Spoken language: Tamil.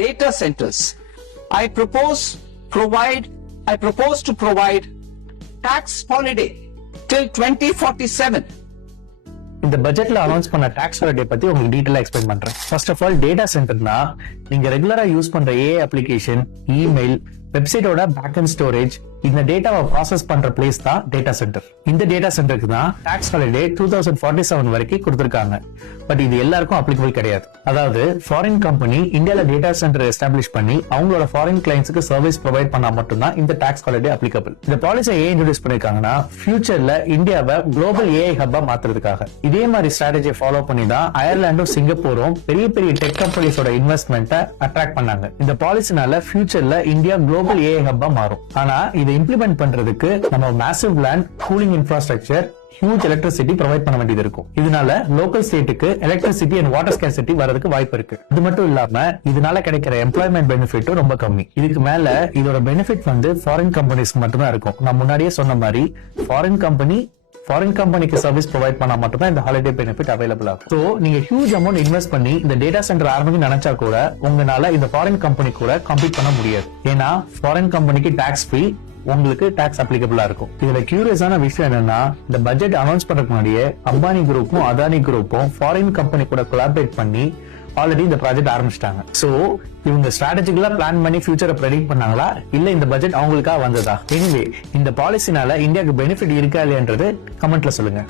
data centers. I propose to provide tax holiday till 2047. இந்த பட்ஜெட்ல அனௌன்ஸ் பண்ண டாக்ஸ் ஹாலிடே பத்தி உங்களுக்கு டீடைலா எக்ஸ்பிளைன் பண்றேன். ஃபர்ஸ்ட் ஆஃப் ஆல், டேட்டா சென்டர்னா நீங்க ரெகுலரா யூஸ் பண்ற ஏஐ அப்ளிகேஷன், இமெயில், வெப்சைட்டோட பேக்எண்ட் ஸ்டோரேஜ், இந்த டேட்டாவை ப்ராசஸ் பண்ற பிளேஸ் தான் டேட்டா சென்டர். இந்த டேட்டா சென்டருக்கு தான் டாக்ஸ் ஹாலிடே 2047 வரைக்கும் கொடுத்திருக்காங்க. பட் இது எல்லாருக்கும் அப்ளிகபிள் கிடையாது. அதாவது ஃபாரின் கம்பெனி இந்தியால டேட்டா சென்டர் எஸ்டாப்ளிஷ் பண்ணி அவங்களோட ஃபாரின் கிளைண்ட்ஸ்க்கு சர்வீஸ் ப்ரொவைட் பண்ணா மட்டும்தான் இந்த டாக்ஸ் ஹாலிடே அப்ளிகபிள். இந்த பாலிசியை ஏன் இன்ட்ரோடியூஸ் பண்ணிருக்காங்கன்னா, ஃபியூச்சர்ல இந்தியாவை குளோபல் ஏஐ ஹப்பா மாத்துறதுக்காக. இதே மாதிரி ஸ்ட்ராட்டஜியை ஃபாலோ பண்ணி தான் அயர்லாண்டும் சிங்கப்பூரும் பெரிய பெரிய டெக் கம்பெனிஸோட இன்வெஸ்ட்மெண்ட்டை அட்ராக்ட் பண்ணாங்க. இந்த பாலிசினால ஃபியூச்சர்ல இந்தியா குளோபல் ஏஐ ஹப்பா மாறும். ஆனா இதை இம்ப்ளிமெண்ட் பண்றதுக்கு நம்ம massive land, cooling infrastructure, huge electricity provide பண்ண வேண்டியது இருக்கும். இதனால லோக்கல் ஸ்டேட்டுக்கு எலக்ட்ரிசிட்டி அண்ட் வாட்டர் ஸ்கேர்சிட்டி வரதுக்கு வாய்ப்பு இருக்கு. இது மட்டும் இல்லாம இதனால கிடைக்கிற எம்ப்ளாய்மெண்ட் பெனிஃபிட்டும் ரொம்ப கம்மி. இதுக்கு மேல இதோட பெனிஃபிட் ஃபாரின் கம்பெனிஸ்க்கு மட்டும்தான் இருக்கும். நான் முன்னாடியே சொன்ன மாதிரி ஃபாரின் கம்பெனிக்கு சர்வீஸ் ப்ரொவைட் பண்ணா மட்டும் தான் இந்த ஹாலிடே பெனிஃபிட் அவைலபிள் ஆகும். சோ நீங்க ஹியூஜ் அமௌண்ட் இன்வெஸ்ட் பண்ணி இந்த டேட்டா சென்டர் ஆரம்பிக்க நினைச்சா கூட உங்களால இந்த ஃபாரின் கம்பெனி கூட கம்பீட் பண்ண முடியாது. ஏன்னா ஃபாரின் கம்பெனிக்கு டாக்ஸ் ஃப்ரீ, உங்களுக்கு டாக்ஸ் அப்ளிகபிளா இருக்கும். இதுல கியூரியஸான விஷயம் என்னன்னா, இந்த பட்ஜெட் அனௌன்ஸ் பண்றதுக்கு முன்னாடியே அம்பானி குரூப்பும் அதானி குரூப்பும் ஃபாரின் கம்பெனி கூட கொலாபரேட் பண்ணி ஆல்ரெடி இந்த ப்ராஜெக்ட் ஆரம்பிச்சிட்டாங்க. சோ இவங்க ஸ்ட்ராட்டஜிக்கலா பிளான் பண்ணி ஃபியூச்சரை ப்ரெடிக்ட் பண்ணாங்களா, இல்ல இந்த பட்ஜெட் அவங்களுக்கா வந்ததா? எனிவே, இந்த பாலிசினால இந்தியாவுக்கு பெனிஃபிட் இருக்கா இல்லையன்றது கமெண்ட்ல சொல்லுங்க.